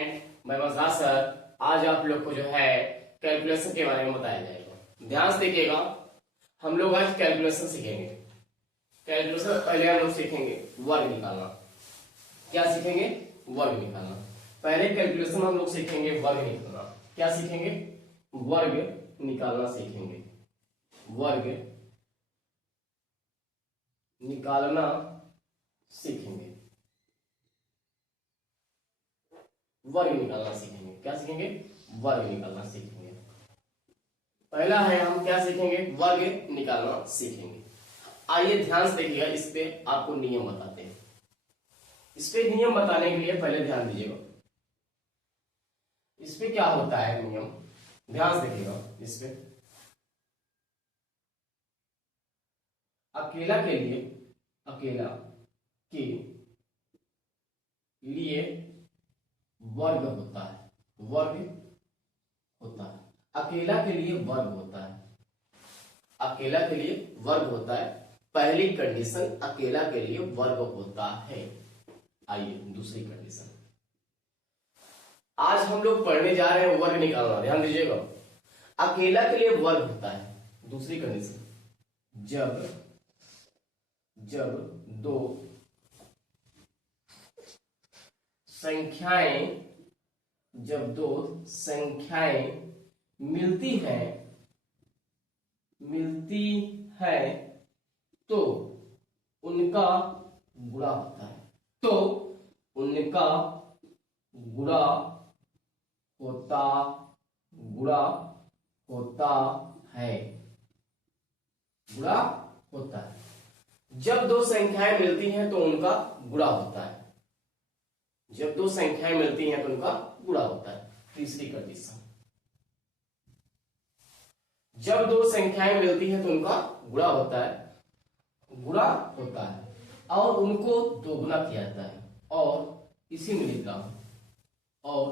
मैं मज़ार सर आज आप लोग को जो है कैलकुलेशन के बारे में बताया जाएगा। ध्यान से देखिएगा, हम लोग आज कैलकुलेशन सीखेंगे। कैलकुलेशन पहले हम लोग सीखेंगे वर्ग निकालना। क्या सीखेंगे? वर्ग निकालना। पहले कैलकुलेशन हम लोग सीखेंगे वर्ग निकालना। क्या सीखेंगे? वर्ग निकालना सीखेंगे। वर्ग निकालना सीखेंगे। वर्ग निकालना सीखेंगे। क्या सीखेंगे? वर्ग निकालना सीखेंगे। पहला है हम क्या सीखेंगे? वर्ग निकालना सीखेंगे। आइए ध्यान से देखिएगा, इस पे आपको नियम बताते हैं। इस पे नियम बताने के लिए पहले ध्यान दीजिएगा, इस पे क्या होता है नियम, ध्यान से देखिएगा। इस पे अकेला के लिए वर्ग होता है। वर्ग होता है, अकेला के लिए वर्ग होता है। अकेला के लिए वर्ग होता है। पहली कंडीशन अकेला के लिए वर्ग होता है। आइए दूसरी कंडीशन, आज हम लोग पढ़ने जा रहे हैं वर्ग निकालना। ध्यान दीजिएगा, अकेला के लिए वर्ग होता है। दूसरी कंडीशन, जब दो संख्याएं मिलती है तो उनका गुणा होता है। तो उनका गुणा होता है। गुणा होता है। जब दो संख्याएं मिलती हैं तो उनका गुणा होता है। जब दो संख्याएं मिलती हैं तो उनका गुणा होता है। तीसरी कंडीशन, जब दो संख्याएं मिलती हैं तो उनका गुणा होता है और उनको दोगुना किया जाता है। और इसी में लिख रहा हूं, और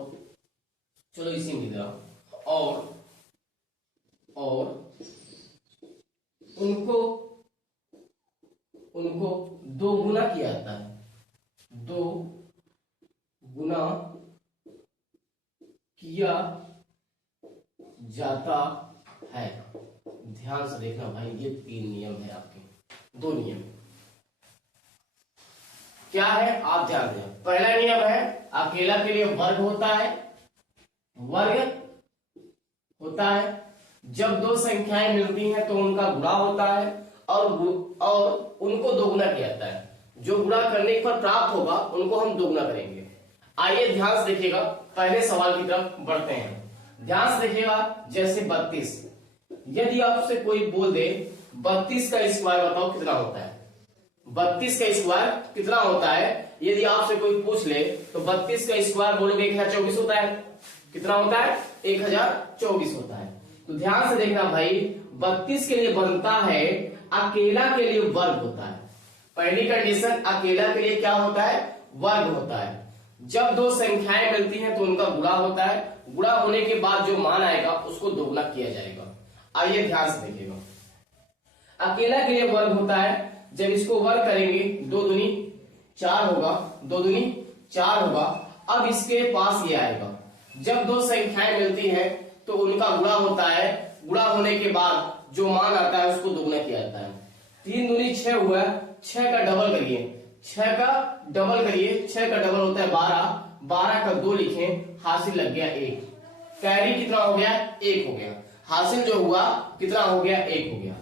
उनको दो गुना किया जाता है। दो गुना किया जाता है। ध्यान से देखना भाई, ये तीन नियम है आपके, दो नियम क्या है आप ध्यान दें। पहला नियम है अकेला के लिए वर्ग होता है। जब दो संख्याएं मिलती हैं तो उनका गुणा होता है और उनको दोगुना किया जाता है। जो गुणा करने पर प्राप्त होगा उनको हम दोगुना करेंगे। आइए ध्यान से देखिएगा, पहले सवाल की तरफ बढ़ते हैं। ध्यान से देखिएगा, जैसे 32, यदि आपसे कोई बोल दे 32 का स्क्वायर बताओ कितना होता है। 32 का स्क्वायर कितना होता है यदि आपसे कोई पूछ ले तो 32 का स्क्वायर बोलोगे 1024 होता है। कितना होता है? 1024 होता है। तो ध्यान से देखना भाई, 32 के लिए बनता है अकेला के लिए वर्ग होता है। पहली कंडीशन, अकेला के लिए क्या होता है? वर्ग होता है। जब दो संख्याएं मिलती हैं तो उनका गुणा होता है। गुणा होने के बाद जो मान आएगा उसको दोगुना किया जाएगा। आइए ध्यान से देखिएगा, अकेला के लिए वर्ग होता है। जब इसको वर्ग करेंगे 2 दूनी 4 होगा, 2 दूनी 4 होगा। अब इसके पास ये आएगा, जब दो संख्याएं मिलती हैं तो उनका गुणा होता है। गुणा होने के बाद जो मान आता है उसको दोगुना किया जाता है। 3 दूनी 6 हुआ, 6 का डबल करिए, 6 का डबल होता है 12, 12 का 2 लिखें, हासिल लग गया 1। कैरी कितना हो गया? 1 हो गया। हासिल जो हुआ कितना हो गया? 1 हो गया।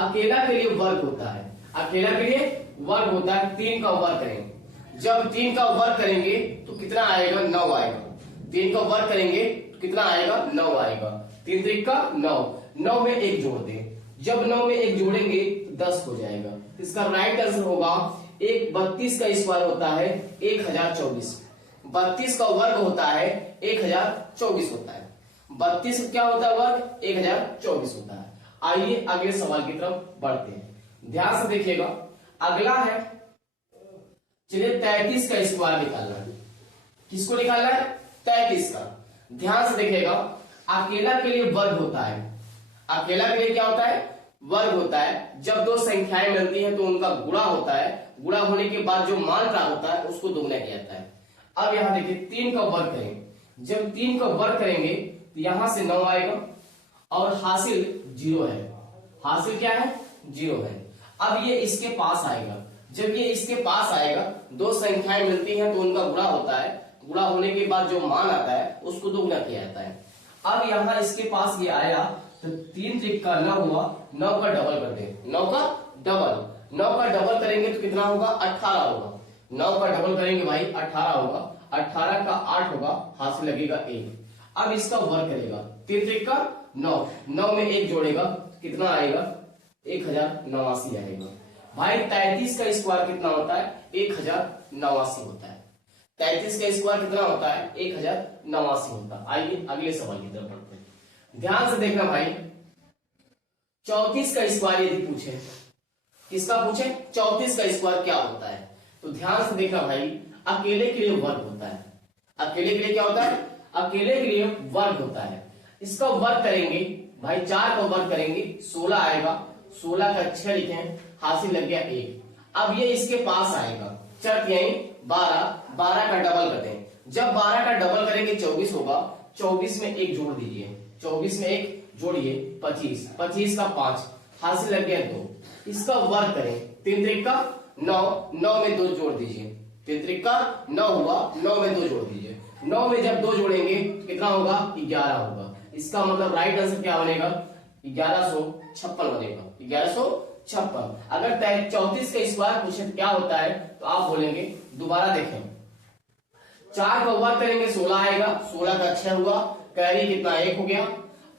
अकेला के लिए वर्ग होता है। अकेला के लिए वर्ग होता है। 3 का वर्ग करेंगे, जब 3 का वर्ग करेंगे तो कितना आएगा? 9 आएगा। 3 का वर्ग करेंगे तो कितना आएगा? 9 आएगा। 3 त्रिक का 9, 9 में 1 जोड़ दें, जब 9 में 1 जोड़ेंगे तो 10 हो जाएगा। इसका राइट आंसर होगा 32 का स्क्वायर होता है 1024। 32 का वर्ग होता है 1024 होता है। 32 क्या होता है? वर्ग 1024 होता है। आइए अगले सवाल की तरफ बढ़ते हैं। ध्यान से देखिएगा, अगला है, चलिए 33 का स्क्वायर निकालना है। किसको निकालना है? 33 का। ध्यान से देखिएगा, अकेला के लिए वर्ग होता है। अकेला के लिए क्या होता है? वर्ग होता है। जब दो संख्याएं मिलती हैं तो उनका गुणा होता है। गुणा होने के बाद जो मान प्राप्त होता है उसको दोगुना किया जाता है। अब यहां देखिए 3 का वर्ग करें, जब 3 का वर्ग करेंगे तो यहां से 9 आएगा और हासिल 0 है। हासिल क्या है? 0 है। अब ये इसके पास आएगा। जब ये इसके पास आएगा, दो संख्याएं मिलती हैं तो उनका गुणा होता है। गुणा होने के बाद जो मान आता है उसको दोगुना किया जाता है। अब यहाँ इसके पास ये आया तो 3 त्रिका 9 हुआ, 9 का डबल कर दे, 9 का डबल करेंगे तो कितना होगा? 18 होगा। 9 का डबल करेंगे भाई 18 होगा, 18 का 8 होगा, हासिल लगेगा 1। अब इसका वर्ग करेगा, 3 त्रिका 9, 9 में 1 जोड़ेगा कितना आएगा? 1089 आएगा। भाई 33 का स्क्वायर कितना होता है? 1089 होता है। 33 का स्क्वायर कितना होता है? 1089 होता है। आइए अगले सवाल की तरफ बढ़ते हैं। ध्यान से देखना भाई, 34 का स्क्वायर यदि पूछे, किसका पूछे? 34 का स्क्वायर क्या होता है? तो ध्यान से देखना भाई, अकेले के लिए वर्ग होता है। अकेले के लिए क्या होता है? अकेले के लिए वर्ग होता है। इसका वर्ग करेंगे भाई, 4 का वर्ग करेंगे 16 आएगा, 16 का 6 लिखे, हासिल लग गया 1। अब ये इसके पास आएगा, चट यही 12 का डबल करते हैं। जब 12 का डबल करेंगे 24 होगा, 24 में 1 जोड़ दीजिए, 24 में 1 जोड़िए 25, 25 का 5, हासिल लग गया 2। इसका वर्ग करें, 3 त्रिका 9, 9 में 2 जोड़ दीजिए, 3 त्रिका 9 हुआ, 9 में 2 जोड़ दीजिए। 9 में जब 2 जोड़ेंगे तो कितना होगा? 11 होगा। इसका मतलब राइट आंसर क्या बनेगा? 1156 बनेगा, 1156। अगर 34 का स्क्वायर पूछे तो क्या होता है तो आप बोलेंगे, दोबारा देखें, 4 का वर्ग करेंगे 16 आएगा, 16 का 6 हुआ, कैरी कितना? 1 हो गया।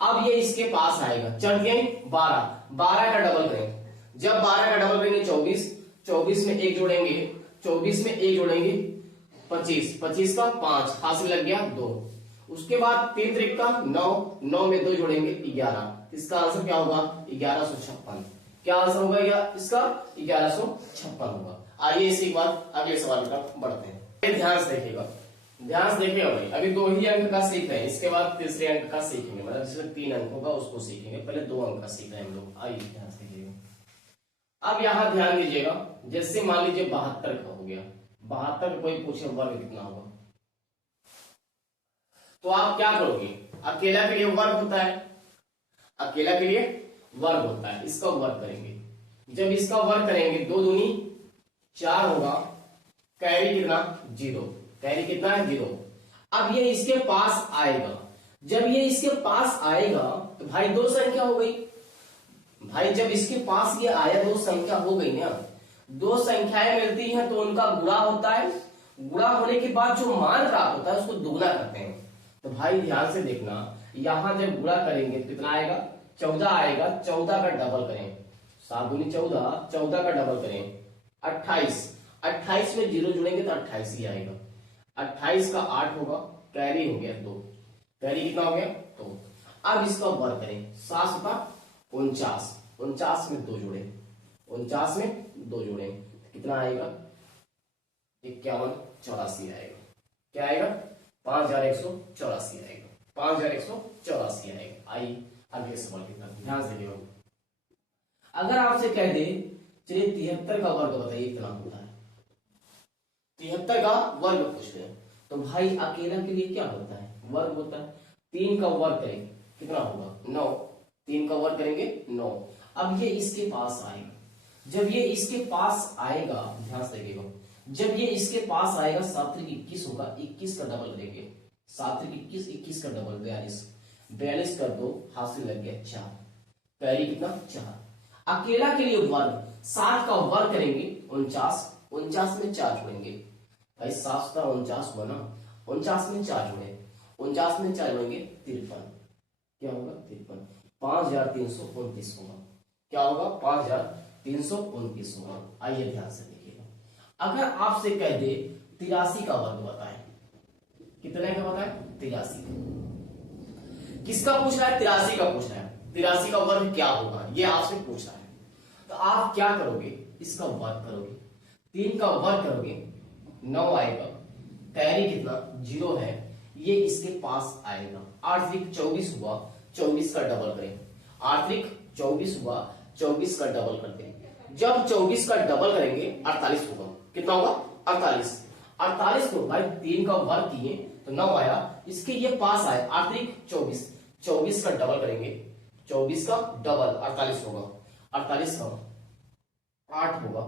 अब ये इसके पास आएगा, चढ़ गए 12 का डबल करेंगे। जब 12 का डबल करेंगे 24, 24 में 1 जोड़ेंगे, 24 में 1 जोड़ेंगे 25, 25 का 5, हासिल लग गया 2। उसके बाद 3 त्रिका 9, 9 में 2 जोड़ेंगे 11। इसका आंसर क्या होगा? 1156। क्या आंसर होगा इसका? 1156 होगा। आइए इसी के बाद अगले सवाल का बढ़ते हैं। ध्यान से देखिएगा, ध्यान से देखिएगा भाई, अभी 2 ही अंक का सीख रहे हैं, इसके बाद तीसरे अंक का सीखेंगे, मतलब जिसमें 3 अंकों का उसको सीखेंगे, पहले 2 अंक का सीख रहे हैं हम लोग। आइए ध्यान से देखिएगा। अब यहां ध्यान दीजिएगा, जैसे मान लीजिए 72 का हो गया, 72 का कोई पूछे वर्ग कितना होगा, तो आप क्या करोगे? अकेला के लिए वर्ग होता है, अकेला के लिए वर्ग होता है, इसका वर्ग करेंगे। जब इसका वर्ग करेंगे 2 दूनी 4 होगा, कैरी कितना? 0, कैरी कितना है? 0। अब ये इसके पास आएगा, जब ये इसके पास आएगा तो भाई 2 संख्या हो गई। भाई जब इसके पास ये आया 2 संख्या हो गई ना, 2 संख्याएं मिलती हैं तो उनका गुणा होता है। गुणा होने के बाद जो मान प्राप्त होता है उसको दुगना करते हैं। तो भाई ध्यान से देखना, यहां जब गुणा करेंगे तो कितना आएगा? 14 आएगा, 14 का डबल करें, 7 दूनी 14, 14 का डबल करें 28, 28 में 0 जुड़ेंगे तो 28 ही आएगा। 28 का 8 होगा, कैरी हो गया 2, कैरी कितना हो गया? 2। अब इसका वर्ग करें, 7 का 49, 49 में 2 जोड़े, 49 में 2 जोड़े कितना आएगा? 51, 84 आएगा। क्या आएगा? 5184 आएगा, 5184 आएगा। आइए अगले सवाल की तरफ ध्यान से देखिए। अगर आपसे कह दे चलिए 73 का वर्ग बताइए कितना होता है, 73 का वर्ग पूछ रहे हैं, तो भाई अकेला के लिए क्या होता है? वर्ग होता है। 3 का वर्ग करेंगे कितना होगा? 9, 3 का वर्ग करेंगे 9। अब ये इसके पास आएगा, जब ये इसके पास आएगा, ध्यान से देखिएगा, जब ये इसके पास आएगा 7 त्रिक 21 होगा, 21 का डबल करेंगे, 7 त्रिक 21, 21 का डबल 42, 42 कर 2, हासिल लग गया 4, कैरी कितना? 4। अकेला के लिए वर्ग, 7 का वर्ग करेंगे 49, 49 में 4 जोड़ेंगे भाई, 7 का 49 बना, 49 में 4 जोड़े, 49 में 4 जोड़ेंगे 53, क्या होगा? 53, 5329 होगा। क्या होगा? 5329 होगा। आइए ध्यान से देखिएगा, अगर आपसे कह दे 83 का वर्ग बताएं, कितने का बताएं? 83। किसका पूछ रहा है? 83 का पूछ रहा है। 83 का वर्ग क्या होगा ये आपसे पूछ रहा है, तो आप क्या करोगे? इसका वर्ग करोगे, 3 का वर्ग करोगे 9 आएगा, कैरी कितना? 0 है, ये इसके पास आएगा, 8 त्रिक 24 हुआ, 24 का डबल करें, 8 त्रिक 24 हुआ, 24 का डबल करते हैं। जब 24 का डबल करेंगे 48 होगा, कितना होगा? 48। 48 को भाई 3 का वर्ग किए तो 9 आया, इसके ये पास आए 8 24, 24 का डबल करेंगे, 24 का डबल 48 होगा, 48 का 8 होगा,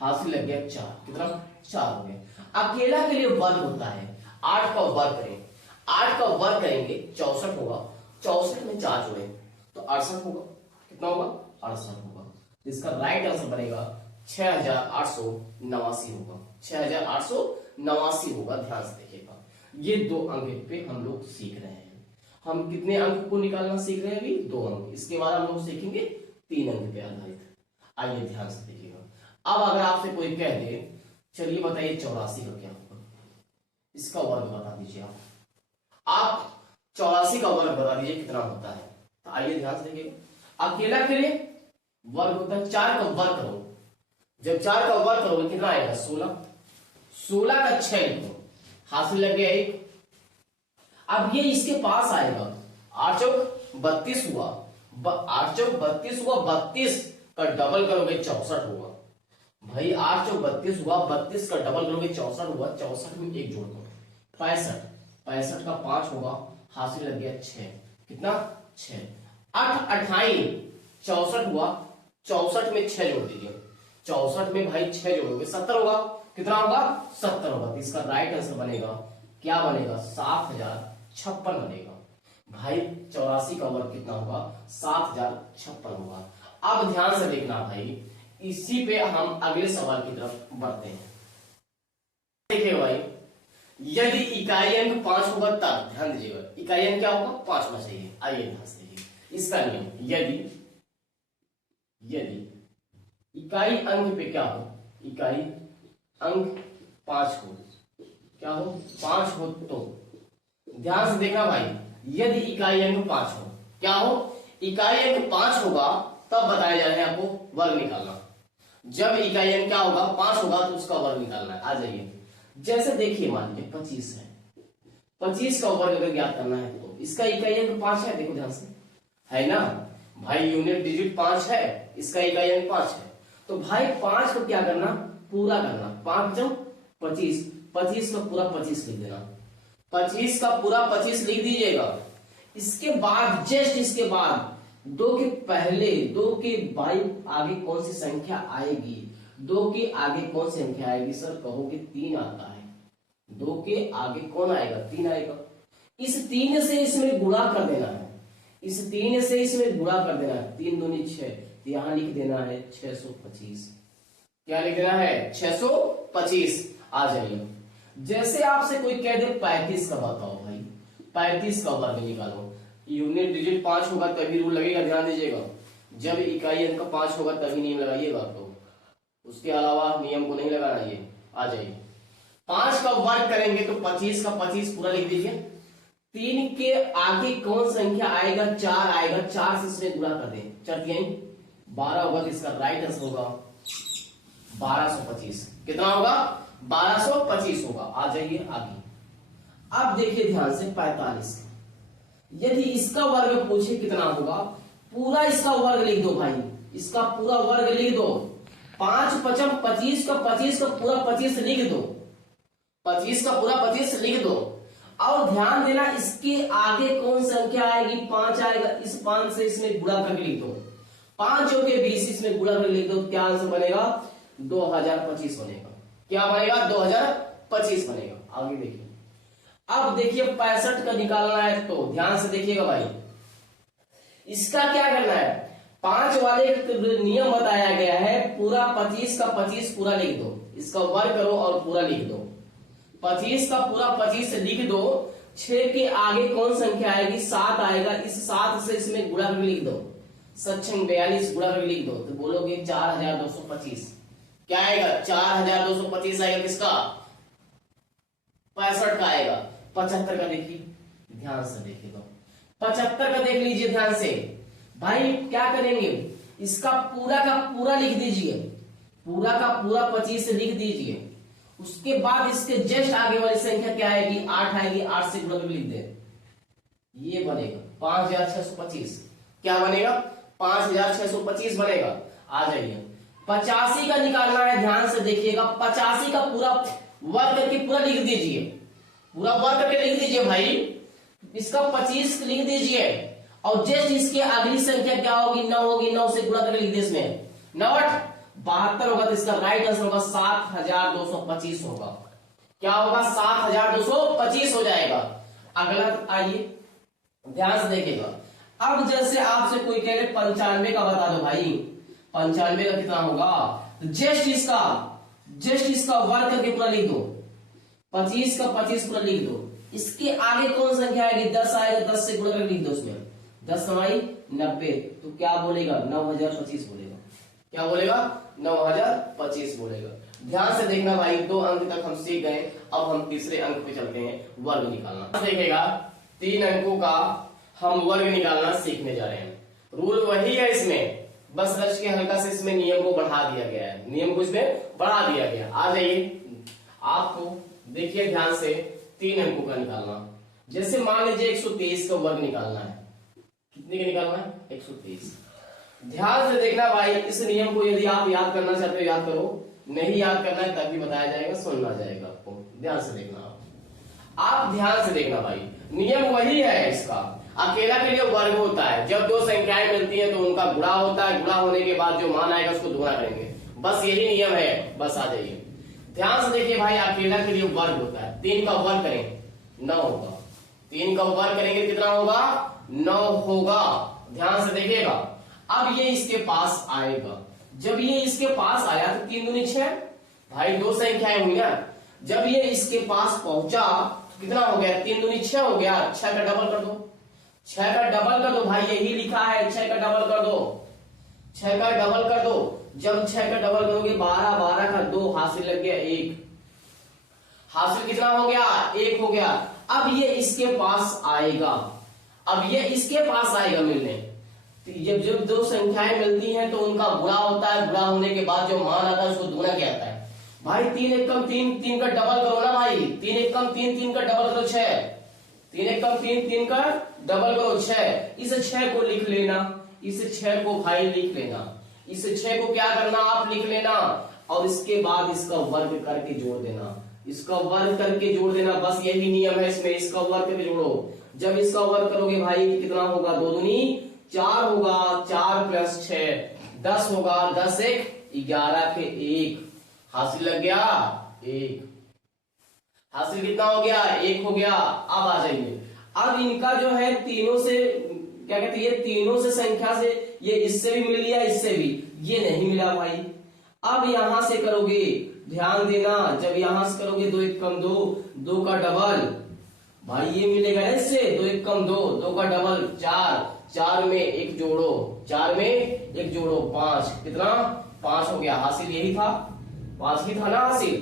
हाथ से लग गया 4, कितना 4 हो गया। अकेला के लिए वर्ग होता है, 8 का वर्ग करें, 8 का वर्ग करेंगे 64 होगा, 64 में 4 जोड़े तो 68 होगा, कितना होगा 68 होगा। इसका राइट आंसर बनेगा 6889 होगा, 6889 होगा। ध्यान से देखिएगा, ये 2 अंक पे हम लोग सीख रहे हैं। हम कितने अंक को निकालना सीख रहे हैं अभी? 2 अंक। इसके बाद हम लोग सीखेंगे 3 अंक पे आधारित। आइए ध्यान से देखिएगा। अब अगर आपसे कोई कह दे चलिए बताइए 84 का क्या होगा, इसका वर्ग बता दीजिए आप 84 का वर्ग बता दीजिए कितना होता है। तो आइए ध्यान से देखिएगा, अकेला के लिए वर्ग होता है 4 का वर्ग करो, जब 4 का वर्ग करोगे कितना आएगा 16, 16 का 6 लिखो, हासिल लग गया 1। अब ये इसके पास आएगा, 8 चौक 32 हुआ, 8 चौक 32 हुआ, 32 का डबल करोगे 64 होगा भाई, 8 चौक 32 हुआ, 32 का डबल करोगे 64 हुआ, 64 में 1 जोड़ दो 65, 65 का 5 होगा, हासिल लग गया 6, कितना 6, 8 28 64 हुआ, 64 में 6 जोड़ दीजिए, 64 में भाई 6 जोड़ोगे 70 होगा, कितना होगा 70 होगा। तो इसका राइट आंसर बनेगा, क्या बनेगा 7056 बनेगा भाई। 84 का वर्ग कितना होगा 7056 होगा। अब ध्यान से देखना भाई, इसी पे हम अगले सवाल की तरफ बढ़ते हैं। देखिए भाई, यदि इकाई अंक 5 होगा तब, ध्यान दीजिएगा इकाई अंक क्या होगा 5 होना चाहिए। आइए ध्यान से देखिए इसका नियम, यदि इकाई अंक पे क्या हो, इकाई अंक 5 हो, क्या हो 5 हो, तो ध्यान से देखना भाई, यदि इकाई अंक 5 हो, क्या हो इकाई अंक 5 होगा तब बताया जा रहा है आपको वर्ग निकालना। जब इकाई अंक क्या होगा 5 होगा तो उसका वर्ग निकालना है। आ जाइए, जैसे देखिए मान लीजिए 25 है, 25 का वर्ग अगर ज्ञात करना है तो इसका इकाई अंक 5 है, देखो ध्यान से है ना भाई, यूनिट डिजिट 5 है, इसका इकाई अंक 5 है, तो भाई 5 को क्या करना पूरा करना, 5 जब 25, 25 का पूरा 25 लिख देना, 25 का पूरा 25 लिख दीजिएगा। इसके बाद जस्ट इसके बाद 2 के पहले 2 के बाई आगे कौन सी संख्या आएगी, 2 के आगे कौन सी संख्या आएगी सर, कहोगे 3 आता है, 2 के आगे कौन आएगा 3 आएगा। इस 3 से इसमें गुणा कर देना है, इस 3 से इसमें गुणा कर देना है, 3 दूनी 6, तो यहां लिख देना है 625, क्या लिख देना है 625। आ जाइए, जैसे आपसे कोई कह दे 35 का बताओ भाई, 35 का वर्ग निकालो, यूनिट डिजिट 5 होगा तभी रूल लगेगा, ध्यान दीजिएगा, जब इकाई अंक 5 होगा तभी नियम लगाइएगा, तो उसके अलावा नियम को नहीं लगाना। ये आ जाइए, 5 का वर्ग करेंगे तो 25 का 25 पूरा लिख दीजिए, 3 के आगे कौन संख्या आएगा 4 आएगा, 4 से इसमें गुणा कर दें, 4 3 12 होगा, तो इसका राइट आंसर होगा 1225, कितना होगा 1225 होगा। आ जाइए आगे, अब देखिए ध्यान से 45, यदि इसका वर्ग पूछे कितना होगा, पूरा इसका वर्ग लिख दो भाई, इसका पूरा वर्ग लिख दो, 5 5 25 का 25 का पूरा 25 लिख दो, 25 का पूरा 25 लिख दो। और ध्यान देना इसके आगे कौन संख्या आएगी 5 आएगा, इस 5 से इसमें गुणा करके लिख दो, 5 हो गए 20, इसमें गुणा करके लिख दो, क्या आंसर बनेगा 2025 बनेगा, क्या बनेगा 2025 बनेगा। आगे देखिए, अब देखिए 65 का निकालना है, तो ध्यान से देखिएगा भाई, इसका क्या करना है, 5 वाले नियम बताया गया है, पूरा 25 का 25 पूरा लिख दो, इसका वर्ग करो और पूरा लिख दो, 25 का पूरा 25 लिख दो, 6 के आगे कौन संख्या आएगी 7 आएगा, इस 7 से इसमें गुणा करके लिख दो, 7×42 गुणा करके लिख दो, तो बोलोगे 4225, क्या आएगा 4225 आएगा, किसका 65 का आएगा। 75 का देखिए, ध्यान से देखिएगा, 75 का देख लीजिए ध्यान से भाई, क्या करेंगे इसका पूरा का पूरा लिख दीजिए, पूरा का पूरा 25 लिख दीजिए, उसके बाद इसके जस्ट आगे वाली संख्या क्या आएगी 8 आएगी, 8 से गुणा करके लिख दे, ये बनेगा 5625, क्या बनेगा 5625 बनेगा। आ जाइए, 85 का निकालना है, ध्यान से देखिएगा, 85 का पूरा वर्ग करके पूरा लिख दीजिए, पूरा वर्ग करके लिख दीजिए भाई, इसका 25 लिख दीजिए, और जस्ट इसके अगली संख्या क्या होगी, 9 होगी, 9 से गुणा करके लिख दीजिए इसमें, 9 72 होगा, तो इसका राइट आंसर होगा 7225 होगा। क्या होगा, 7225 हो जाएगा। अगला आइए ध्यान से देखिएगा। अब जैसे आपसे कोई कह रहे 95 का बता दो भाई, 95 का कितना होगा, तो जस्ट इसका वर्ग करके पूरा लिख दो, 25 का 25 पूरा लिख दो। इसके आगे कौन संख्या आएगी, 10 आएगा, 10 से गुणा करके लिख दो उसमें, 10 समाई 90, तो क्या बोलेगा, 9025 बोलेगा। क्या बोलेगा, 9025 बोलेगा। ध्यान से देखना भाई, 2 अंक तक हम सीख गए, अब हम तीसरे अंक पे चलते हैं, वर्ग निकालना। देखिएगा 3 अंकों का हम वर्ग निकालना सीखने जा रहे हैं। रूल वही है इसमें, बस रच के हल्का से इसमें नियम को बढ़ा दिया गया है, नियम को इसमें बढ़ा दिया गया। आ जाइए, आपको देखिए ध्यान से 3 अंकों का निकालना। जैसे मान लीजिए 123 का वर्ग निकालना है, कितने का निकालना है, 123। ध्यान से देखना भाई, इस नियम को यदि आप याद करना चाहते हो याद करो, नहीं याद करना है तभी बताया जाएगा, सुनना जाएगा आपको। ध्यान से देखना, आप ध्यान से देखना भाई, नियम वही है इसका। अकेला के लिए वर्ग होता है, जब 2 संख्याएं मिलती हैं तो उनका गुणा होता है, गुणा होने के बाद जो मान आएगा उसको गुणा करेंगे, बस यही नियम है। बस आ जाइए, ध्यान से देखिए भाई, अकेला के लिए वर्ग होता है, 3 का वर्ग करें 9 होगा, 3 का वर्ग करेंगे कितना होगा, 9 होगा। ध्यान से देखिएगा, अब ये इसके पास आएगा, जब ये इसके पास आया तो 3 दूनी 6 भाई, 2 संख्याएं हुई ना, जब ये इसके पास पहुंचा तो कितना हो गया, 3 दूनी 6 हो गया, 6 का डबल कर दो, 6 का डबल कर दो भाई, यही लिखा है, 6 का डबल कर दो, 6 का डबल कर दो। जब 6 का डबल करोगे 12, 12 का 2 हासिल लग गया 1, हासिल कितना हो गया, 1 हो गया। अब ये इसके पास आएगा, अब ये इसके पास आएगा मिलने। जब 2 संख्याएं मिलती हैं तो उनका गुणा होता है, गुणा होने के बाद जो मान आता है उसको गुणा किया जाता है भाई। 3 एकम 3, 3 का डबल करो ना भाई, 3 एकम 3, 3 का डबल करो 6, 3 एकम 3, 3 का डबल करो 6। इस 6 को लिख लेना, इस 6 को भाई लिख लेना, इस 6 को क्या करना आप लिख लेना, और इसके बाद इसका वर्ग करके जोड़ देना, इसका वर्ग करके जोड़ देना, बस यही नियम है इसमें, इसका वर्ग करके जोड़ो। जब इसका वर्ग करोगे भाई कितना होगा, 2 दूनी 4 होगा, 4 प्लस 6 10 होगा, 10 एक 11 के 1 हासिल लग गया 1, हासिल कितना हो गया, 1 हो गया। अब आ जाइए, अब इनका जो है तीनों से क्या कहते हैं, ये तीनों से संख्या से, ये इससे भी मिल लिया, इससे भी, ये नहीं मिला भाई। अब यहां से करोगे, ध्यान देना, जब यहां से करोगे 2 एकम 2, 2 का डबल भाई ये मिलेगा इससे, 2 एकम 2, 2 का डबल 4, 4 में 1 जोड़ो, 4 में 1 जोड़ो 5, कितना 5 हो गया। हासिल यही था, 5 ही था ना हासिल,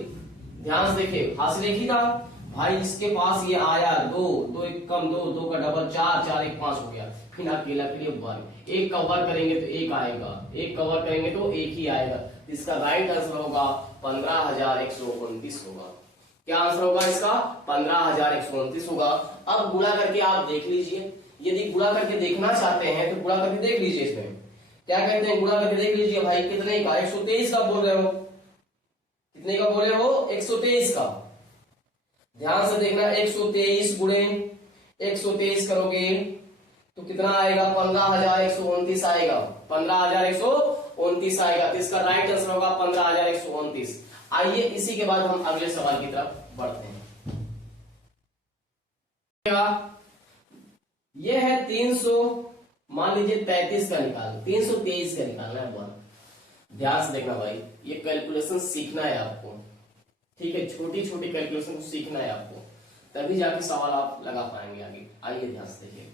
ध्यान से देखिए, हासिल एक ही था भाई। इसके पास ये आया 2, 2 एकम 2, 2 का डबल 4, 4 1 5 हो गया। फिर अकेला के लिए वर्ग, 1 का वर्ग करेंगे तो 1 आएगा, 1 का वर्ग करेंगे तो 1 ही आएगा। इसका राइट आंसर होगा 15129 होगा। क्या आंसर होगा इसका, 15129 होगा। अब गुणा करके आप देख लीजिए, यदि गुणा करके देखना चाहते हैं तो गुणा करके देख लीजिए। इसमें क्या कहते हैं, गुणा करके देख लीजिए भाई, कितने का, 123 का बोल रहे हो, कितने का बोले हो, 123 का। ध्यान से देखना, 123 गुणे 123 करोगे तो कितना आएगा, 15129 आएगा, 15129 आएगा। तो इसका राइट आंसर होगा 15129। आइए इसी के बाद हम अगले सवाल की तरफ बढ़ते हैं। यह है 300, मान लीजिए 33 का निकालना, 323 का निकालना है वर्ग। ध्यान से देखना भाई, ये कैलकुलेशन सीखना है आपको, ठीक है, छोटी छोटी कैलकुलेशन को सीखना है आपको, तभी जाके सवाल आप लगा पाएंगे आगे। आइए ध्यान से देखिए,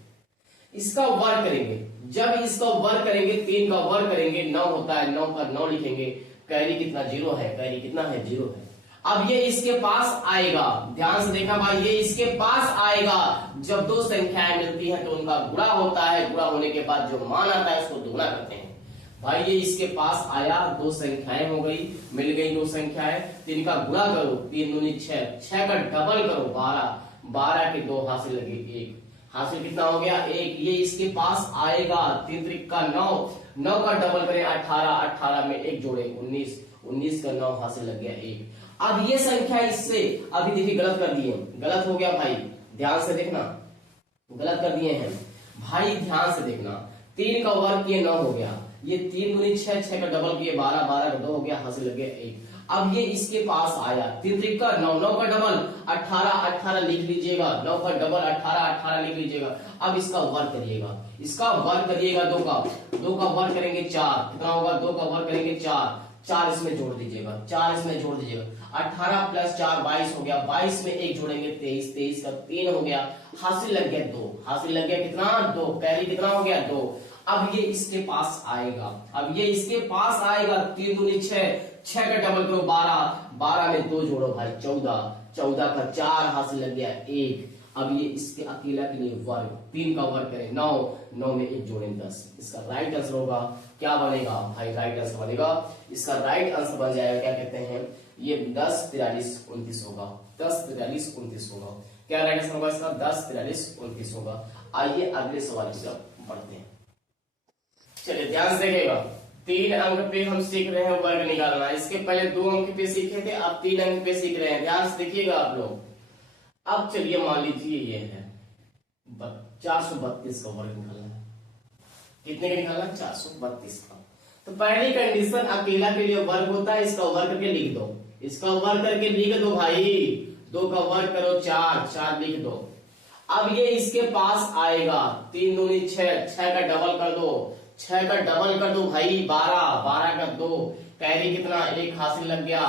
इसका वर्ग करेंगे, जब इसका वर्ग करेंगे, 3 का वर्ग करेंगे 9 होता है, 9 पर 9 लिखेंगे, कैरी कितना 0 है, कैरी कितना है 0 है। अब ये इसके पास आएगा, ध्यान से देखना भाई, ये इसके पास आएगा जब 2 संख्याएं मिलती हैं तो उनका गुणा होता है, गुणा होने के बाद जो मान आता है उसको दुगुना करते हैं। भाई ये इसके पास आया, 2 संख्याएं हो गई, मिल गई 2 संख्याएं, 3 का गुणा करो, 3 दूनी 6, 6 का डबल करो 12, 12 के 2 हासिल लगे 1, हासिल कितना हो गया 1। ये इसके पास आएगा, 3 त्रिक का 9, 9 का डबल करें 18, 18 में 1 जोड़े 19, 19 का 9 हासिल लग गया 1। अब ये संख्या इससे अभी देखिए गलत कर दिए, गलत हो गया भाई, ध्यान से देखना, गलत कर दिए हैं भाई, ध्यान से देखना। 3 का वर्ग किए 9 हो गया, ये 3 दूनी 6, 6 का डबल किए 12, 12 का 2 हो गया, हासिल लग गया 1। अब ये इसके पास आया 3 त्रिका 9, 9 का डबल 18, 18 लिख लीजिएगा, 9 का डबल 18, 18 लिख लीजिएगा। अब इसका वर्ग करिएगा, इसका वर्ग करिएगा, 2 का वर्ग करेंगे 4, कितना होगा, 2 का वर्ग करेंगे 4, 4 इसमें जोड़ दीजिएगा, 4 इसमें जोड़ दीजिएगा, 18 प्लस 4 22 हो गया, 22 में 1 जोड़ेंगे 23, 23 का 3 हो गया, हासिल लग गया 2, हासिल लग गया कितना, 2, कैरी कितना हो गया 2। अब ये इसके पास आएगा, अब ये इसके पास आएगा, 3 दूनी 6, 6 का डबल करो 12, 12 में 2 जोड़ो भाई 14, 14 का 4, हासिल लग गया 1। अब ये इसके अकेला के लिए वर्ग, 3 का वर्ग करें 9, 9 में 1 जोड़ें 10। इसका राइट आंसर होगा, क्या बनेगा भाई, राइट आंसर बनेगा, इसका राइट आंसर बन जाएगा, क्या कहते हैं ये 10 43 29 होगा, 10 43 29 होगा। क्या राइट आंसर होगा इसका, 10 43 29 होगा। आइए अगले सवाल की तरफ बढ़ते हैं। चलिए ध्यान से देखिएगा, 3 अंक पे हम सीख रहे हैं वर्ग निकालना, इसके पहले 2 अंक पे सीखे थे, अब 3 अंक पे सीख रहे हैं, ध्यान से देखिएगा आप लोग। अब चलिए मान लीजिए ये है 432 का वर्ग निकालना है, कितने का निकालना है, 432 का। तो पहली कंडीशन अकेला के लिए वर्ग होता है, इसका वर्ग करके लिख दो, इसका वर्ग करके लिख दो भाई, 2 का वर्ग करो 4, 4 लिख दो। अब ये इसके पास आएगा, 3 दूनी 6, 6 का डबल कर दो, 6 का डबल कर दो भाई 12, 12 का 2, कैरी कितना 1, हासिल लग गया।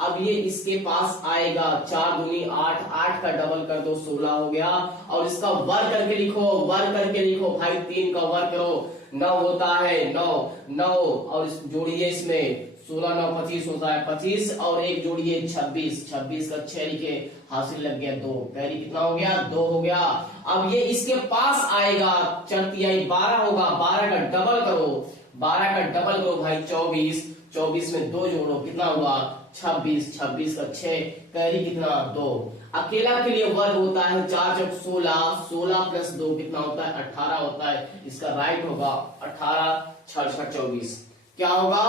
अब ये इसके पास आएगा, 4 दूनी 8, 8 का डबल कर दो 16 हो गया, और इसका वर्ग करके लिखो, वर्ग करके लिखो भाई, 3 का वर्ग करो 9 होता है, 9 9 और जोड़िए इसमें 16 9 25 होता है 25, और 1 जोड़िए 26, 26 का 6 लिखे, हासिल लग गया 2, कैरी कितना हो गया 2 हो गया। अब ये इसके पास आएगा, 4 तिहाई 12 होगा, 12 का डबल करो, 12 का डबल करो भाई 24, 24 में 2 जोड़ो कितना होगा 26, 26 का 6, कैरी कितना 2। अकेला के लिए वर्ग होता है 4 जब 16, 16 प्लस 2 कितना होता है 18 होता है, इसका राइट होगा 18, 6 6 24, क्या होगा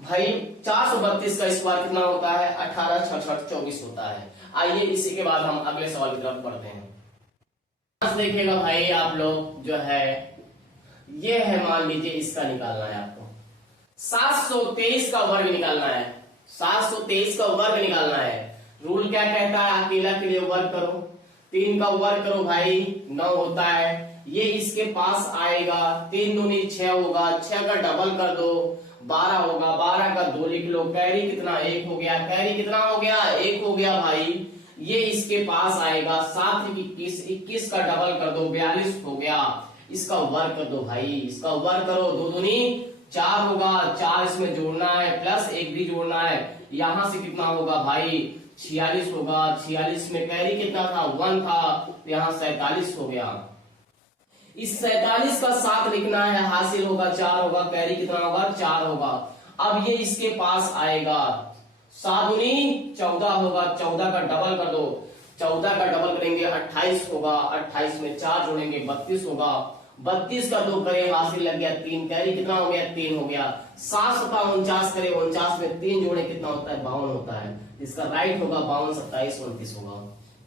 भाई 432 का स्क्वायर कितना होता है 18, 6 6 24 होता है। आइए इसी के बाद हम अगले सवाल की तरफ बढ़ते हैं। देखिएगा भाई आप लोग जो है ये है, मान लीजिए इसका निकालना है आपको, 723 का वर्ग निकालना है, 723 का वर्ग निकालना है। रूल क्या कहता है, अकेला के लिए वर्ग करो, 3 का वर्ग करो भाई 9 होता है, ये इसके पास आएगा, 3 दूनी 6 होगा, 6 का डबल कर दो 12 होगा, 12 का 2 लिख लो, कैरी कितना 1 हो गया, कैरी कितना हो गया 1 हो गया भाई। ये इसके पास आएगा, 7 21, 21 का डबल कर दो 42 हो गया, इसका वर्ग कर दो भाई, इसका वर्ग करो, 2 दूनी 4 होगा, 4 इसमें जोड़ना है प्लस 1 भी जोड़ना है, यहां से कितना होगा भाई 46 होगा, 46 में कैरी कितना था 1 था, तो यहाँ 47 हो गया, इस 47 का 7 लिखना है, हासिल होगा 4 होगा, कैरी कितना होगा 4 होगा। अब ये इसके पास आएगा, 7 दूनी 14 होगा, 14 का डबल कर दो, 14 का डबल करेंगे 28 होगा, 28 में 4 जोड़ेंगे 32 होगा, 32 का 2 करे, हासिल लग गया 3, कैरी कितना हो गया 3 हो गया। 7 का 49 करे, 49 में 3 जोड़े कितना होता है 52 होता है, इसका राइट होगा 52 27 29 होगा,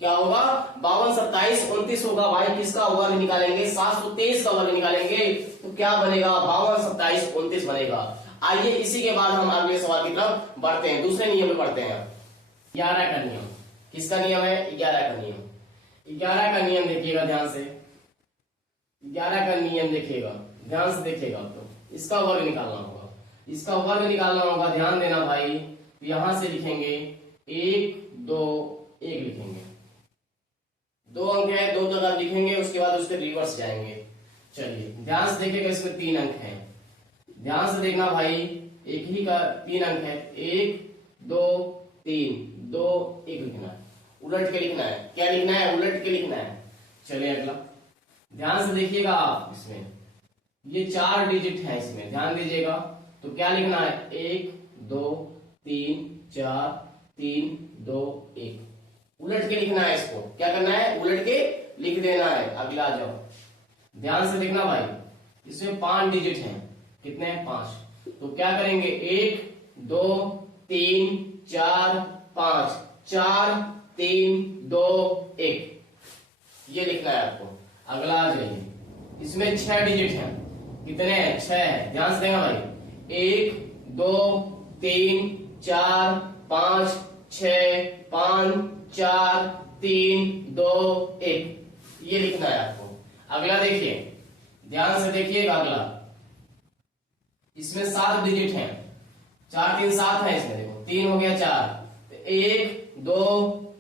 क्या होगा 52 27 29 होगा भाई। किसका वर्ग निकालेंगे 723 का वर्ग निकालेंगे, तो क्या बनेगा 52 27 29 बनेगा। आइए इसी के बाद हम अगले सवाल की तरफ बढ़ते हैं, दूसरे नियम में बढ़ते हैं। 11 का नियम, किसका नियम है 11 का नियम, 11 का नियम देखिएगा ध्यान से, 11 का नियम देखिएगा ध्यान से देखिएगा, तो इसका वर्ग निकालना होगा, इसका वर्ग निकालना होगा, ध्यान देना भाई। यहां से लिखेंगे 1 2 1 लिखेंगे, 2 अंक है 2 जगह लिखेंगे, उसके बाद उसके रिवर्स जाएंगे। चलिए ध्यान से देखिएगा, इसमें 3 अंक है, ध्यान से देखना भाई, एक ही का 3 अंक है, 1 2 3 2 1 लिखना है, उलट के लिखना है, क्या लिखना है उलट के लिखना है। चलिए अगला ध्यान से देखिएगा आप, इसमें ये 4 डिजिट है, इसमें ध्यान दीजिएगा, तो क्या लिखना है 1 2 3 4 3 2 1, उलट के लिखना है, इसको क्या करना है उलट के लिख देना है। अगला आ जाओ, ध्यान से देखना भाई, इसमें 5 डिजिट हैं, कितने हैं 5, तो क्या करेंगे 1 2 3 4 5, 4, 3, 2, 1, ये लिखना है आपको। अगला आ जाइए, इसमें 6 डिजिट हैं। कितने हैं? 6 है। ध्यान से देना भाई। 1, 2, 3, 4, 5, 6, 5, 4, 3, 2, 1, ये लिखना है आपको। अगला देखिए, ध्यान से देखिएगा। अगला इसमें 7 डिजिट हैं। 4, 3, 7 है इसमें। देखो 3 हो गया 4, 1, 2,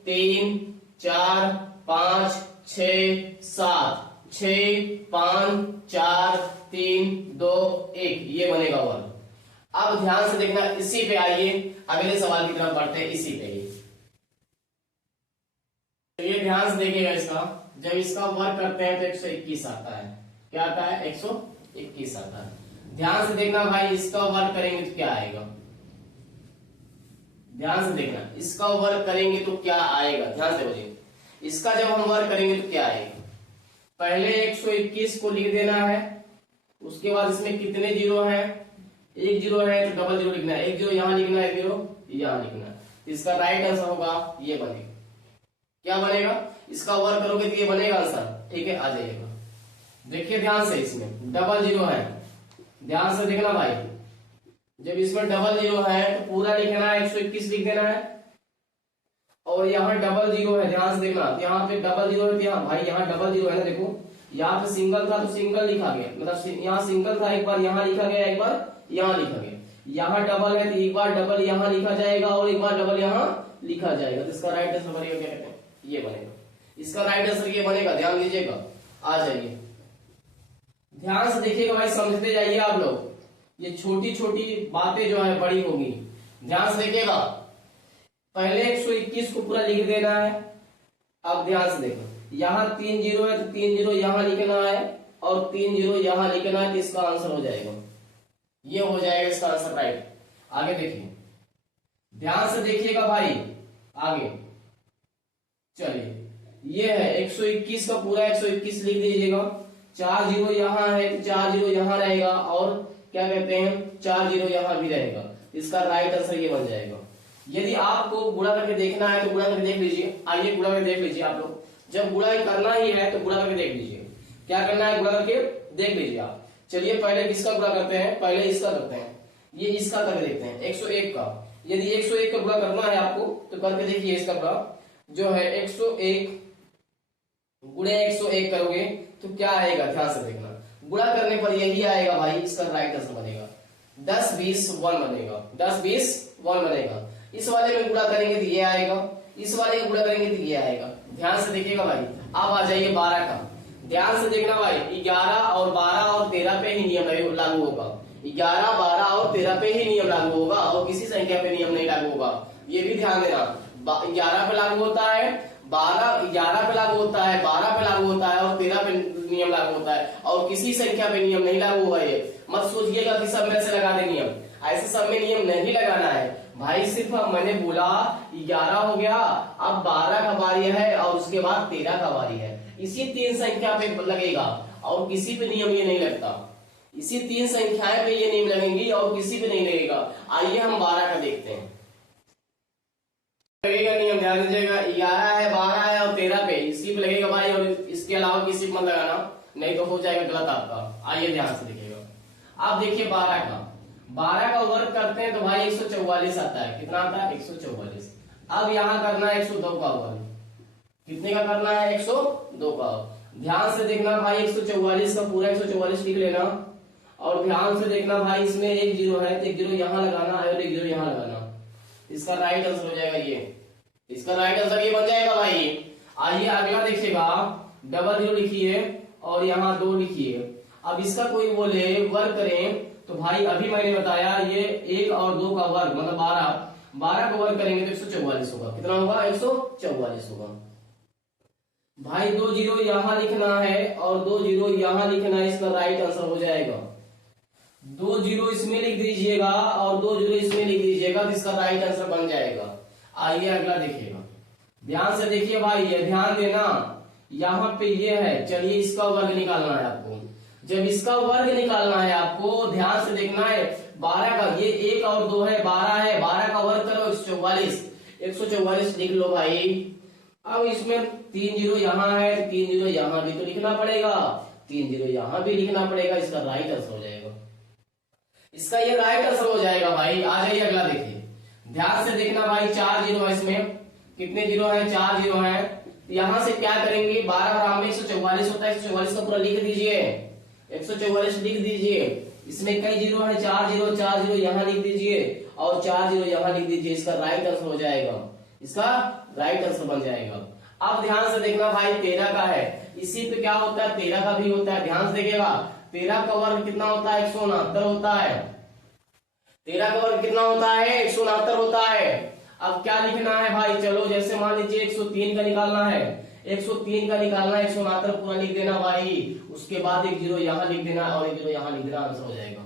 3, 4, 5, 6, 7, 6, 5, 4, 3, 2, 1, ये बनेगा वर्ग। अब ध्यान से देखना, इसी पे आइए अगले सवाल की तरफ बढ़ते हैं। इसी पे ये ध्यान से देखिएगा। इसका जब इसका वर्ग करते हैं तो 121 आता है। क्या आता है? 121 आता है। ध्यान से देखना भाई, इसका वर्ग करेंगे तो क्या आएगा? ध्यान से देखना, इसका वर्ग करेंगे तो क्या आएगा? ध्यान से बचिए। इसका जब हम वर्ग करेंगे तो क्या आएगा? पहले 121 को लिख देना है, उसके बाद इसमें कितने जीरो हैं? 1 जीरो है तो डबल जीरो लिखना है। 1 जीरो यहां लिखना है, 1 जीरो यहां लिखना है। इसका राइट आंसर होगा ये बनेगा। क्या बनेगा? इसका वर्ग करोगे तो ये बनेगा आंसर। ठीक है, आ जाइएगा। देखिए ध्यान से, इसमें डबल जीरो है। ध्यान से देखना भाई, जब इसमें डबल जीरो है तो पूरा लिखना है, 121 लिख देना है। और यहाँ डबल जीरो है, ध्यान से देखना, तो यहाँ पे डबल जीरो है तो यहाँ भाई यहाँ डबल जीरो है ना। देखो यहाँ पे सिंगल था तो सिंगल लिखा गया, मतलब यहाँ सिंगल था, एक बार यहाँ लिखा गया, एक बार यहाँ लिखा गया। यहाँ डबल है तो एक बार डबल यहाँ लिखा जाएगा और एक बार डबल यहाँ लिखा जाएगा। तो इसका राइट आंसर बनेगा, क्या कहते हैं, ये बनेगा। इसका राइट आंसर ये बनेगा। ध्यान दीजिएगा, आ जाइए। ध्यान से देखिएगा भाई, समझते जाइए आप लोग। ये छोटी छोटी बातें जो है बड़ी होगी। ध्यान से देखिएगा। पहले 121 को पूरा लिख देना है। अब ध्यान से देखो, यहाँ 3 जीरो है तो 3 जीरो यहाँ लिखना है और 3 जीरो यहाँ लिखना है, तो इसका आंसर हो जाएगा, ये हो जाएगा इसका आंसर राइट। आगे देखिए, ध्यान से देखिएगा भाई। आगे चलिए, ये है 121 का पूरा 121 लिख दीजिएगा। 4 जीरो यहाँ है तो 4 जीरो यहाँ रहेगा और क्या कहते हैं, 4 जीरो यहाँ भी रहेगा। इसका राइट आंसर ये बन जाएगा। यदि आपको गुणा करके देखना है तो गुणा करके देख लीजिए। आइए गुणा करके देख लीजिए आप लोग। जब गुणा करना ही है तो गुणा करके देख लीजिए। क्या करना है, गुणा करके देख लीजिए आप। चलिए पहले किसका गुणा करते हैं? पहले इसका करते हैं। ये इसका करके देखते हैं, 101 का। यदि 101 का गुणा करना है आपको तो करके देखिए। इसका गुणा जो है 101 गुणे 101 करोगे तो क्या आएगा? ध्यान से देखना, गुणा करने पर यही आएगा भाई। इसका राइट आंसर बनेगा 10, 20, 1 बनेगा। 10, 20, 1 बनेगा। इस वाले में गुणा करेंगे तो ये आएगा, इस वाले में गुणा करेंगे तो ये आएगा। ध्यान से देखिएगा भाई। अब आ जाइए 12 का। ध्यान से देखना भाई, 11 और 12 और 13 पे ही नियम लागू होगा। 11, 12 और 13 पे ही नियम लागू होगा और किसी संख्या पे नियम नहीं लागू होगा। ये भी ध्यान देना। 11 पे लागू होता है, 11 पे लागू होता है, 12 पे लागू होता है और 13 पे नियम लागू होता है और किसी संख्या पे नियम नहीं लागू हुआ। ये मत सोचिएगा कि सब में से लगा दे नियम, ऐसे सब में नियम नहीं लगाना है भाई। सिर्फ मैंने बोला 11 हो गया, अब 12 का बारी है और उसके बाद 13 का बारी है। इसी 3 संख्या पे लगेगा और किसी पे नियम ये नहीं लगता। इसी 3 संख्याएं पे ये नियम लगेंगी और किसी पे नहीं लगेगा। आइए हम 12 का देखते हैं। लगेगा नियम, ध्यान दीजिएगा। 11 है, 12 है और 13 पे इसी पे लगेगा भाई, और इसके अलावा किसी पे मत लगाना, नहीं तो हो जाएगा गलत आपका। आइए ध्यान से देखिएगा। अब देखिए 12 का वर्ग करते हैं तो भाई 144 आता है। कितना आता है? 144। अब यहाँ करना है 102 का वर्ग। कितने का करना है? 102 का। ध्यान से देखना भाई, 144 का पूरा 144 लिख लेना और ध्यान से देखना भाई, इसमें 1 जीरो है तो 1 जीरो यहाँ लगाना है और 1 जीरो यहाँ लगाना। इसका राइट आंसर हो जाएगा ये। इसका राइट आंसर ये बन जाएगा भाई। आइए अगला देखिएगा, डबल जीरो लिखिए और यहाँ 2 लिखिए। अब इसका कोई बोले वर्ग करें तो भाई अभी मैंने बताया ये 1 और 2 का वर्ग मतलब 12 का वर्ग करेंगे तो 144 होगा। कितना होगा? 144 होगा भाई। 2 जीरो यहाँ लिखना है और 2 जीरो यहाँ लिखना है। इसका राइट आंसर हो जाएगा 2 जीरो इसमें लिख दीजिएगा और 2 जीरो इसमें लिख दीजिएगा, तो इसका राइट आंसर बन जाएगा। आइए अगला देखिएगा। ध्यान से देखिए भाई, ये ध्यान देना, यहाँ पे ये है। चलिए इसका वर्ग निकालना है आपको। जब इसका वर्ग निकालना है आपको, ध्यान से देखना है। 12 का ये 1 और 2 है, 12 है, 12 का वर्ग करो 144। 144 लिख लो भाई। अब इसमें 3 जीरो यहाँ है, 3 जीरो यहाँ भी तो लिखना पड़ेगा, 3 जीरो यहाँ भी लिखना पड़ेगा। इसका राइट आंसर हो जाएगा, इसका ये राइट आंसर हो जाएगा भाई। आ जाइए अगला देखिए, ध्यान से देखना भाई। 4 जीरो है इसमें, कितने जीरो है? 4 जीरो है। यहां से क्या करेंगे, 12 बराबर 144 होता है, 144 का पूरा लिख दीजिए, 144 लिख दीजिए। इसमें कई जीरो है? 4 जीरो, 4 जीरो यहाँ लिख दीजिए और 4 जीरो यहाँ लिख दीजिए। इसका राइट आंसर हो जाएगा, इसका राइट आंसर बन जाएगा। अब ध्यान से देखना भाई, 13 का है, इसी पे क्या होता है? 13 का भी होता है। ध्यान से देखिएगा, 13 का वर्ग कितना होता है? 169 होता है। 13 का वर्ग कितना होता है? 169 होता है। अब क्या लिखना है भाई? चलो जैसे मान लीजिए 103 का निकालना है, 103 का निकालना है, 169 पूरा लिख देना भाई। उसके बाद एक जीरो यहाँ लिख देना और एक जीरो यहाँ लिख देना, आंसर हो जाएगा।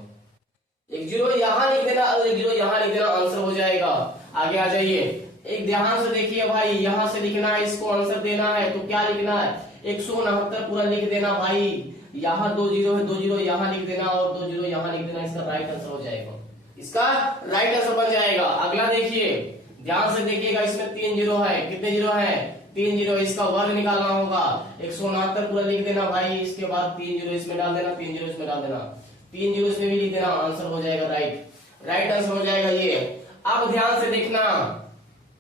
एक जीरो यहाँ लिख देना और एक जीरो यहाँ लिख देना, आंसर हो जाएगा। आगे आ जाइए, एक ध्यान से देखिए भाई, यहां से लिखना है, इसको आंसर देना है तो क्या लिखना है? 169 पूरा लिख देना भाई। यहाँ 2 जीरो है, 2 जीरो यहाँ लिख देना और 2 जीरो यहाँ लिख देना, इसका राइट आंसर हो जाएगा, इसका राइट आंसर बन जाएगा। अगला देखिए, ध्यान से देखिएगा, इसमें 3 जीरो है, कितने जीरो है? 3 जीरो। इसका वर्ग निकालना होगा, 169 पूरा लिख देना भाई। इसके बाद 3 जीरो इसमें डाल देना, 3 जीरो इसमें डाल देना, 3 जीरो इसमें भी लिख देना, आंसर हो जाएगा राइट आंसर हो जाएगा ये। अब ध्यान से देखना,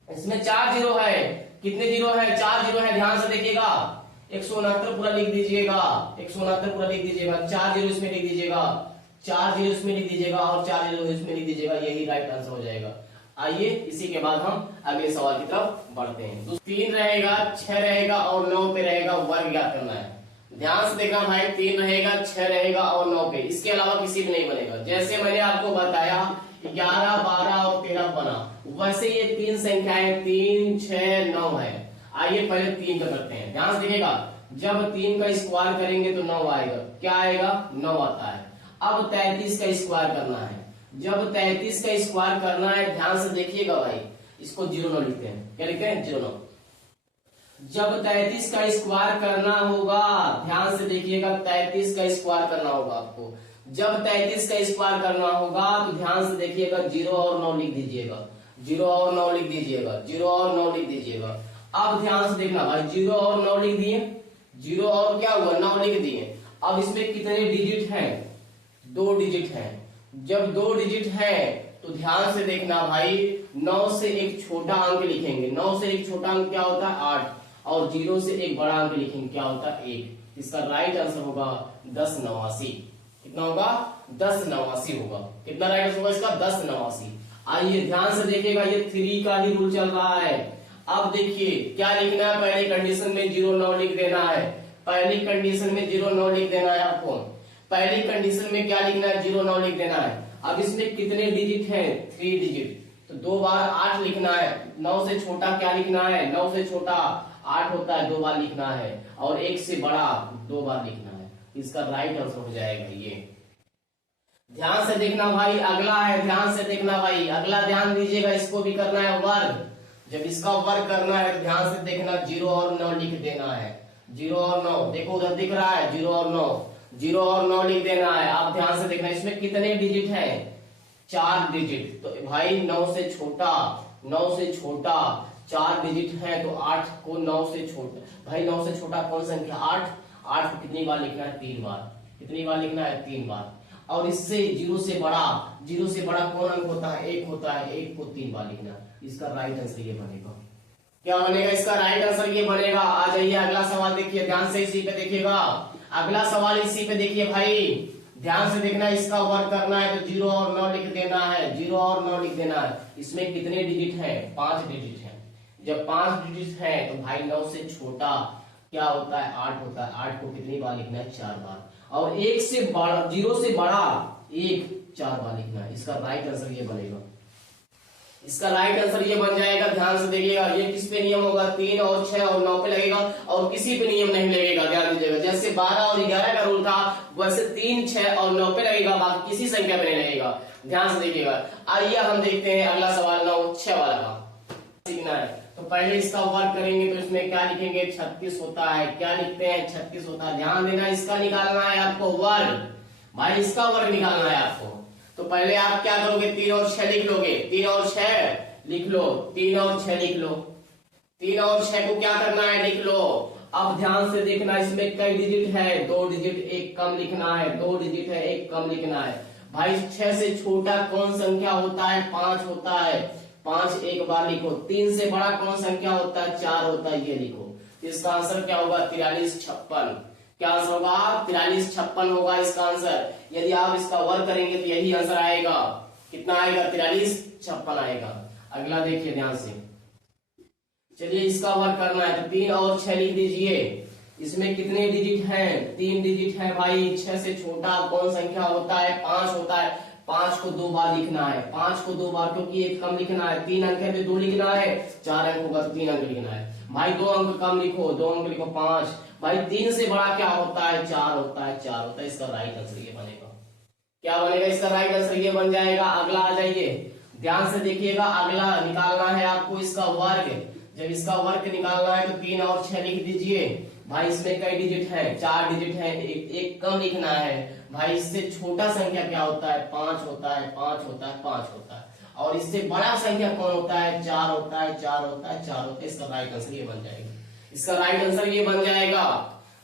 इसमें 4 जीरो है, कितने जीरो है? 4 जीरो है। ध्यान से देखिएगा, 169 पूरा लिख दीजिएगा, 169 पूरा लिख दीजिएगा, 4 जीरो इसमें लिख दीजिएगा, 4 जीरो इसमें लिख दीजिएगा और 4 जीरो इसमें लिख दीजिएगा, यही राइट आंसर हो जाएगा। आइए इसी के बाद हम अगले सवाल की तरफ बढ़ते हैं। तो 3 रहेगा, 6 रहेगा और 9 पे रहेगा, वर्ग ज्ञात करना है। ध्यान से देखना भाई, 3 रहेगा, 6 रहेगा और 9 पे, इसके अलावा किसी भी नहीं बनेगा। जैसे मैंने आपको बताया 11, 12 और 13 बना, वैसे ये 3 संख्याएं 3, 6, 9 है। आइए पहले 3 का करते हैं। ध्यान से देखिएगा, जब 3 का स्क्वायर करेंगे तो 9 आएगा। क्या आएगा? 9 आता है। अब 33 का स्क्वायर करना है, जब 33 का स्क्वायर करना है, ध्यान से देखिएगा भाई, इसको 0 लिखते हैं। क्या लिखते हैं? 0। जब 33 का स्क्वायर करना होगा, ध्यान से देखिएगा, 33 का स्क्वायर करना होगा आपको। जब 33 का स्क्वायर करना होगा तो ध्यान से देखिएगा, 0 और 9 लिख दीजिएगा, 0 और 9 लिख दीजिएगा, 0 और 9 लिख दीजिएगा। अब ध्यान से देखना भाई, 0 और 9 लिख दिए, 0 और क्या हुआ? 9 लिख दिए। अब इसमें कितने डिजिट हैं? 2 डिजिट हैं। जब 2 डिजिट है तो ध्यान से देखना भाई, 9 से एक छोटा अंक लिखेंगे। 9 से एक छोटा अंक क्या होता है? 8। और 0 से एक बड़ा अंक लिखेंगे, क्या होता है? 1। इसका राइट आंसर होगा 1089। कितना होगा? 1089 होगा। कितना राइट आंसर होगा इसका? 1089। आइए ध्यान से देखिएगा, ये 3 का ही रूल चल रहा है। अब देखिए क्या लिखना है, पहली कंडीशन में 0, 9 लिख देना है। पहली कंडीशन में 0, 9 लिख देना है आपको। पहली कंडीशन में क्या लिखना है? 0, 9 लिख देना है। अब इसमें कितने डिजिट हैं? 3 डिजिट, तो 2 बार 8 लिखना है। 9 से छोटा क्या लिखना है? 9 से छोटा 8 होता है, 2 बार लिखना है। और 1 से बड़ा 2 बार लिखना है। इसका राइट आंसर हो जाएगा ये। ध्यान से देखना भाई, अगला है, ध्यान से देखना भाई, अगला ध्यान दीजिएगा, इसको भी करना है वर्ग। जब इसका वर्ग करना है ध्यान से देखना, 0 और 9 लिख देना है। 0 और 9 देखो उधर दिख रहा है, 0 और 9, 0 और 9 लिख देना है। आप ध्यान से देखना, इसमें कितने डिजिट है? 4 डिजिट। तो भाई 9 से छोटा, 9 से छोटा 4 डिजिट है, तो 8 को 9 से छोटा, भाई 9 से छोटा कौन संख्या? 8। 8 को कितनी बार लिखना है? 3 बार। कितनी बार लिखना है? 3 बार। और इससे 0 से बड़ा, 0 से बड़ा कौन अंक होता है? 1 होता है, 1 को 3 बार लिखना। इसका राइट आंसर ये बनेगा। क्या बनेगा? इसका राइट आंसर ये बनेगा। आ जाइए अगला सवाल देखिए, ध्यान से इसी पे देखिएगा। अगला सवाल इसी पे देखिए भाई, ध्यान से देखना, इसका वर्ग करना है तो 0 और 9 लिख देना है। 0 और 9 लिख देना है। इसमें कितने डिजिट हैं? 5 डिजिट हैं। जब 5 डिजिट है तो भाई 9 से छोटा क्या होता है? 8 होता है। 8 को कितनी बार लिखना है? 4 बार। और 1 से बड़ा, 0 से बड़ा 1 4 बार लिखना है। इसका राइट आंसर ये बनेगा। इसका राइट आंसर ये बन जाएगा। ध्यान से देखिएगा, ये किस पे नियम होगा? 3 और 6 और 9 पे लगेगा और किसी पे नियम नहीं लगेगा। ध्यान दीजिएगा, जैसे 12 और 11 का रूल था वैसे 3, 6 और 9 पे लगेगा, बाकी किसी संख्या पे नहीं लगेगा। ध्यान से देखिएगा। आइए हम देखते हैं अगला सवाल 9, 6 वाला का सीखना है। तो पहले इसका वर्ग करेंगे तो इसमें क्या लिखेंगे? 36 होता है। क्या लिखते हैं? 36 होता है। ध्यान देना, इसका निकालना है आपको वर्ग। भाई इसका वर्ग निकालना है आपको। तो पहले आप क्या करोगे? 3 और 6 लिख लोगे। 3 और 6 लिख लो, 3 और 6 लिख लो। 3 और 6 को क्या करना है, लिख लो। अब ध्यान से देखना, इसमें कई डिजिट है, 2 डिजिट, एक कम लिखना है, 2 डिजिट है, एक कम लिखना है। भाई 6 से छोटा कौन संख्या होता है, 5 होता है, 5 एक बार लिखो। 3 से बड़ा कौन संख्या होता है, 4 होता है, ये लिखो। इसका आंसर क्या होगा, 4356। क्या आंसर होगा, 4356 होगा इसका आंसर। यदि आप इसका वर्क करेंगे तो यही आंसर आएगा। कितना आएगा, 4356 आएगा। अगला देखिए ध्यान से, चलिए इसका वर्क करना है तो 3 और 6 लिख दीजिए। इसमें कितने डिजिट हैं, 3 डिजिट है भाई। 6 से छोटा कौन संख्या होता है, 5 होता है। 5 को 2 बार लिखना है, 5 को 2 बार, क्योंकि एक कम लिखना है। 3 अंक है तो 2 लिखना है, 4 अंक होगा तो 3 अंक लिखना है। भाई 2 अंक कम लिखो, 2 अंक लिखो, 5। भाई 3 से बड़ा क्या होता है, 4 होता है, 4 होता है। इसका राइट आंसर ये बनेगा। क्या बनेगा, इसका राइट आंसर ये बन जाएगा। अगला आ जाइए, ध्यान से देखिएगा। अगला निकालना है आपको इसका वर्ग। जब इसका वर्ग निकालना है तो 3 और 6 लिख दीजिए। भाई इसमें कई डिजिट है, 4 डिजिट है, एक कम लिखना है। भाई इससे छोटा संख्या क्या होता है, 5 होता है, 5 होता है, 5 होता है। और इससे बड़ा संख्या कौन होता है, 4 होता है, 4 होता है, 4 होता है। इसका राइट आंसर ये बन जाएगा। इसका राइट आंसर ये बन जाएगा।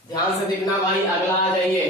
ध्यान से देखना भाई, अगला आ जाइए।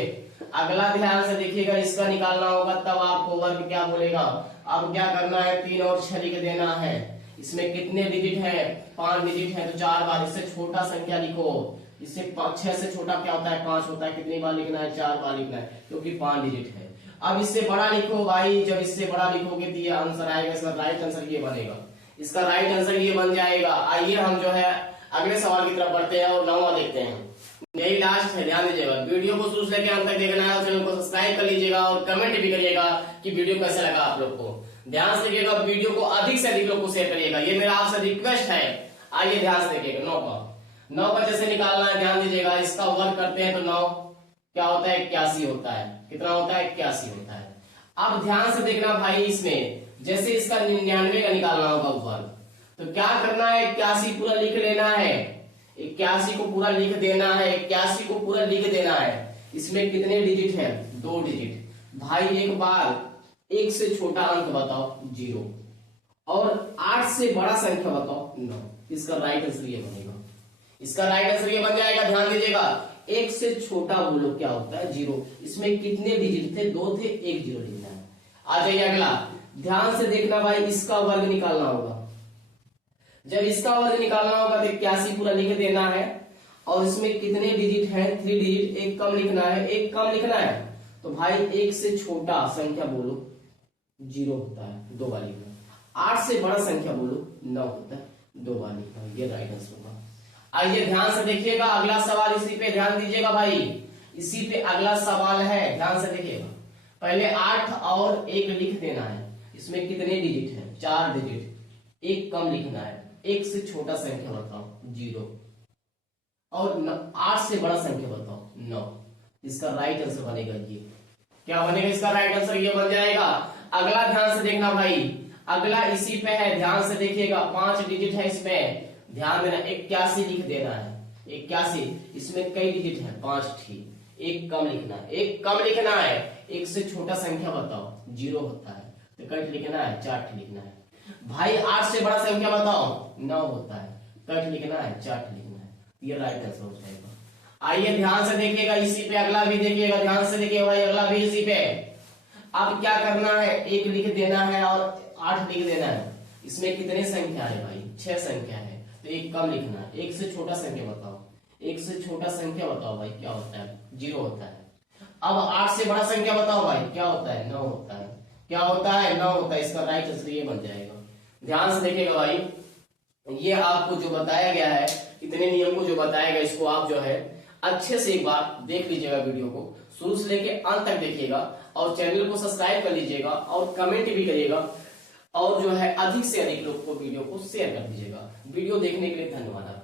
अगला ध्यान से देखिएगा, इसका निकालना होगा तब आपको वर्ग क्या बोलेगा। अब क्या करना है, 3 और 6 लिख देना है। इसमें कितने डिजिट है, 5 डिजिट है तो 4 बार। इससे छोटा संख्या लिखो। इससे 6 से छोटा क्या होता है, 5 होता है। कितनी बार लिखना है, 4 बार लिखना है, क्योंकि 5 डिजिट है। अब इससे बड़ा लिखो भाई। जब इससे बड़ा लिखोगे तो ये आंसर आएगा। इसका राइट आंसर ये बनेगा। इसका राइट आंसर ये बन जाएगा। आइए हम जो है अगले सवाल की तरफ बढ़ते हैं और 9वां देखते हैं। यही लास्ट है, ध्यान दीजिएगा। वीडियो को शुरू से लेकर अंत तक देखना है और चैनल को सब्सक्राइब कर लीजिएगा और कमेंट भी करिएगा कि वीडियो कैसा लगा आप लोग को। ध्यान से देखिएगा, वीडियो को अधिक से अधिक लोग को शेयर करिएगा, ये मेरा आपसे रिक्वेस्ट है। आइए ध्यान से देखिएगा। 9 का जैसे निकालना है, ध्यान दीजिएगा। इसका वर्ग करते हैं तो 9 क्या होता है, 81 होता है। कितना होता है, 81 होता है। अब ध्यान से देखना भाई, इसमें जैसे इसका 99 का निकालना होगा वर्ग, तो क्या करना है, 81 पूरा लिख लेना है। 81 को पूरा लिख देना है, 81 को पूरा लिख देना है। इसमें कितने डिजिट है, 2 डिजिट। भाई एक बार 1 से छोटा अंक बताओ, 0। और 8 से बड़ा संख्या बताओ, 9। इसका राइट आंसर ये बनेगा। इसका राइट आंसर ये बन जाएगा। ध्यान दीजिएगा, 1 से छोटा बोलो क्या होता है, 0। इसमें कितने डिजिट थे, 2 थे, 1 0 लिखना है। आ जाइए अगला, ध्यान से देखना भाई। इसका वर्ग निकालना होगा। जब इसका वर्ग निकालना होगा तो 81 पूरा लिख देना है। और इसमें कितने डिजिट है, 3 डिजिट, एक कम लिखना है, एक कम लिखना है। तो भाई 1 से छोटा संख्या बोलो, 0 होता है, 2 बार लिखना। 8 से बड़ा संख्या बोलो, 9 होता है, 2 बार लिखना। ये राइट आंसर होगा। आइए ध्यान से देखिएगा, अगला सवाल इसी पे ध्यान दीजिएगा भाई। इसी पे अगला सवाल है, ध्यान से देखिएगा। पहले 8 और 1 लिख देना है। इसमें कितने डिजिट है, 4 डिजिट, एक कम लिखना है। 1 से छोटा संख्या बताओ, 0। और 8 से बड़ा संख्या बताओ, 9। इसका राइट आंसर बनेगा ये। क्या बनेगा, इसका राइट आंसर ये बन जाएगा। अगला ध्यान से देखना भाई, अगला इसी पे है, ध्यान से देखिएगा। 5 डिजिट है इसमें, ध्यान देना। 81 लिख देना है, 81। इसमें कई डिजिट है, 5 ठीक, एक कम लिखना है, एक कम लिखना है। 1 से छोटा संख्या बताओ, 0 होता है, तो कट लिखना है, 4 लिखना है। भाई 8 से बड़ा संख्या बताओ, 9 होता है, कट लिखना है, 4 लिखना है। ये राइट आंसर हो जाएगा। आइए ध्यान से देखिएगा, इसी पे अगला भी देखिएगा। ध्यान से देखिएगा भाई, अगला भी इसी पे। अब क्या करना है, 1 लिख देना है और 8 लिख देना है। इसमें कितने संख्या है भाई, 6 संख्या है, तो एक कम लिखना है। 1 से छोटा संख्या बताओ, 1 से छोटा संख्या बताओ भाई, क्या होता है, 0 होता है। अब 8 से बड़ा संख्या बताओ भाई, क्या होता है, 9 होता है। क्या होता है, 9 होता है। इसका राइट आंसर ये बन जाएगा। ध्यान से देखिएगा भाई, ये आपको जो बताया गया है, इतने नियम को जो बताया गया, इसको आप जो है अच्छे से एक बार देख लीजिएगा। वीडियो को शुरू से लेके अंत तक देखिएगा और चैनल को सब्सक्राइब कर लीजिएगा और कमेंट भी करिएगा और जो है अधिक से अधिक लोग को वीडियो को शेयर कर दीजिएगा। वीडियो देखने के लिए धन्यवाद।